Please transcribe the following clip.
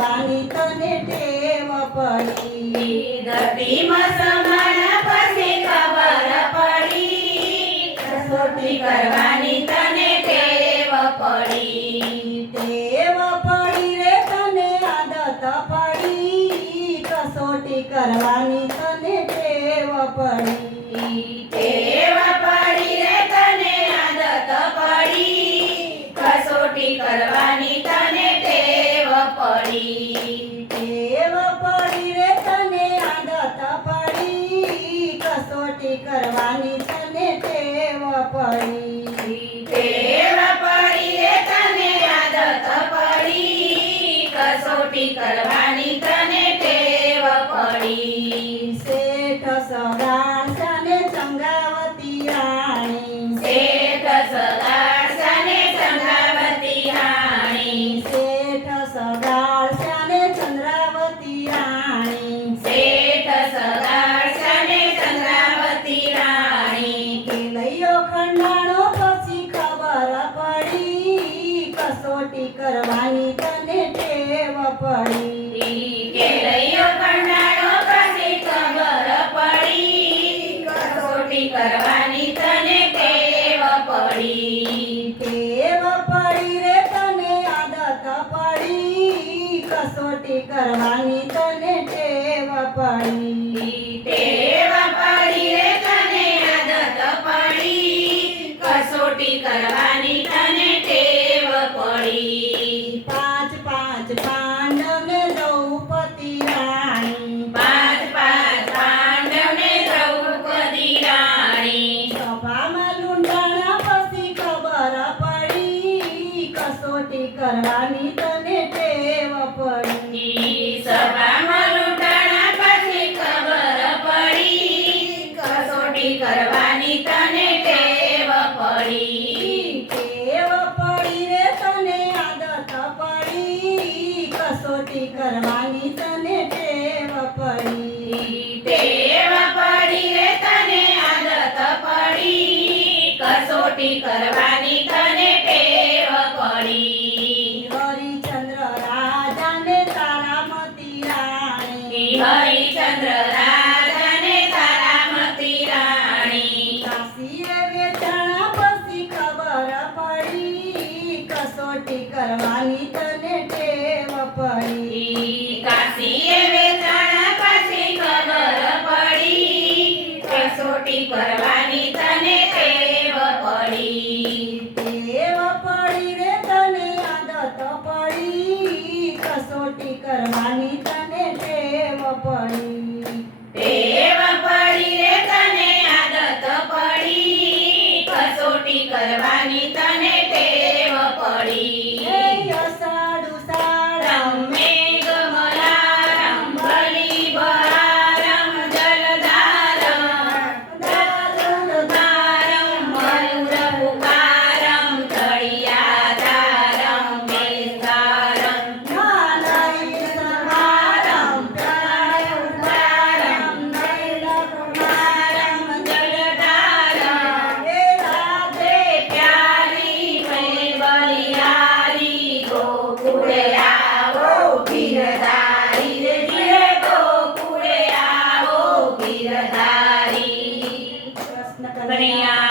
કરવાની તને ટેવ પડી ધરતીમાં સમાયા પછી ખબર પડી કસોટી કરવાની તને ટેવ પડી ટેવ પડી રે તને આદત પડી કસોટી કરવાની તને ટેવ પડી ટેવ પડી રે તને આદત પડી કસોટી કરવાની તને ટેવ પડી ટેવ પડી રે તને આદત પડી કસોટી કરવાની તને ટેવ પડી ટેવ પડી રે તને આદત પડી કસોટી કરવાની તને ટેવ પડી શેઠ સગાસને ચંગાવતી રાણી શેઠ સગાસને ચંદ્રાવતી રાણી શેઠ સગાસને ચંદ્રાવતી રાણી શેઠ સગાસને ચંદ્રાવતી રાણી કેલૈયો ખંડાણો પછી ખબર પડી કસોટી કરવાની તને ટેવ પડી કેલૈયો કંડાળો પછી ખબર પડી કસોટી કરવાની તને ટેવ પડી ટેવ પડી રે તને આદત પડી કસોટી કરવાની તને ટેવ પડી ટેવ પડી રે તને આદત પડી કસોટી કરવાની તને ટેવ પડી પાંચ પાંચ પાંડવને દ્રૌપદી રાણી પાંચ પાંચ પાંડવને દ્રૌપદી રાણી સભામાં લૂંટાણા પછી ખબર પડી કસોટી કરવાની તને ટેવ પડી સભામાં લૂંટાણા પછી ખબર પડી કસોટી કરવાની તને ટેવ પડી ટેવ પડી રે તને આદત પડી કસોટી કરવાની તને ટેવ પડી ટેવ પડી રે તને આદત પડી કસોટી કરવાની તને ટેવ પડી હરિચંદ્ર રાજાને તારામતી રાણી હરિચંદ્ર રાજાને તારામતી રાણી કાશીએ વેચાણા પછી ખબર પડી કસોટી કરવાની તને ટેવ પડી કાશીએ વેચાણા પછી ખબર પડી કસોટી કરવાની તને ટેવ પડી ટેવ પડી રે તને આદત પડી કસોટી કરવાની તને ટેવ પડી ટેવ પડી રે તને આદત પડી કસોટી કરવાની તને ટેવ પડી અષાઢ સાડમ રમે ગમલારમ બલી બહારમ જલધારમ દારુણધારમ મયુર પુકારમ તળિયાધારમ મેઘારમ માનઈ સમારમ ઉદારમ નૈલકુમારમ જલધારમ હે રાધે પ્યારી મેં બલિયારી ગોકુળે આવો ગિરધારી રે ધીરે ગોકુળે આવો ગિરધારી કૃષ્ણ કનૈયા